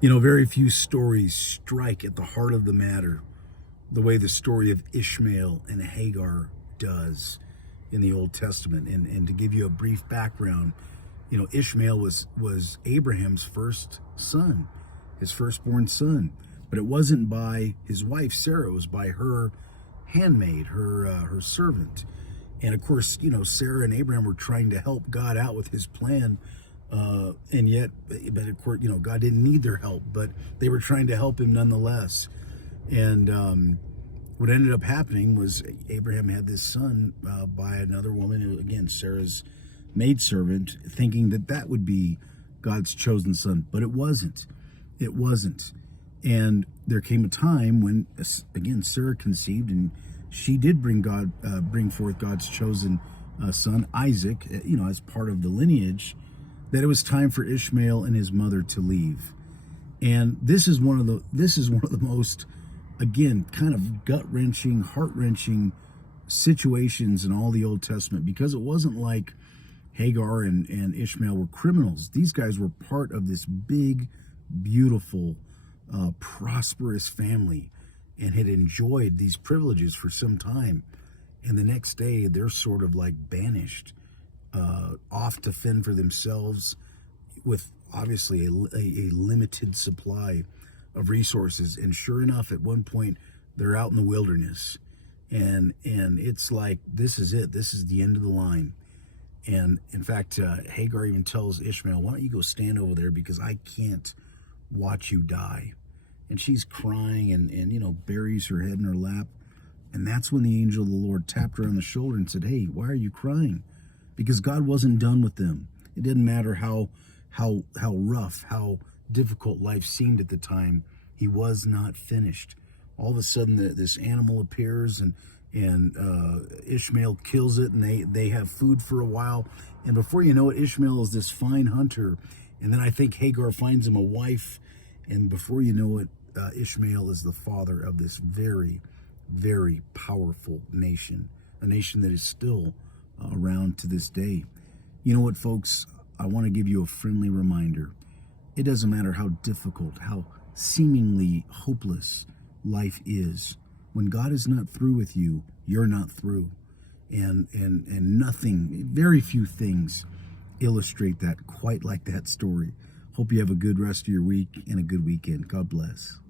You know, very few stories strike at the heart of the matter the way the story of Ishmael and Hagar does in the Old Testament. And to give you a brief background, you know, Ishmael was Abraham's first son, his firstborn son. But it wasn't by his wife Sarah; it was by her handmaid, her servant. And of course, you know, Sarah and Abraham were trying to help God out with His plan, and yet, but of course, you know, God didn't need their help, but they were trying to help Him nonetheless. And what ended up happening was Abraham had this son by another woman, who, again, Sarah's maidservant, thinking that that would be God's chosen son, but it wasn't. It wasn't. And there came a time when, again, Sarah conceived, and she did bring forth God's chosen son, Isaac, you know, as part of the lineage. That it was time for Ishmael and his mother to leave. And this is one of the most, again, kind of gut-wrenching, heart-wrenching situations in all the Old Testament, because it wasn't like Hagar and Ishmael were criminals. These guys were part of this big, beautiful, prosperous family and had enjoyed these privileges for some time. And the next day, they're sort of like banished, off to fend for themselves with obviously a limited supply of resources. And sure enough, at one point, they're out in the wilderness. And it's like, this is it. This is the end of the line. And in fact, Hagar even tells Ishmael, why don't you go stand over there, because I can't watch you die. And she's crying and you know, buries her head in her lap. And that's when the angel of the Lord tapped her on the shoulder and said, hey, why are you crying? Because God wasn't done with them. It didn't matter how rough, how difficult life seemed at the time. He was not finished. All of a sudden, this animal appears, and Ishmael kills it, and they have food for a while. And before you know it, Ishmael is this fine hunter. And then I think Hagar finds him a wife. And before you know it, Ishmael is the father of this very, very powerful nation, a nation that is still around to this day. You know what, folks? I want to give you a friendly reminder. It doesn't matter how difficult, how seemingly hopeless life is. When God is not through with you, you're not through. And nothing, very few things illustrate that quite like that story. Hope you have a good rest of your week and a good weekend. God bless.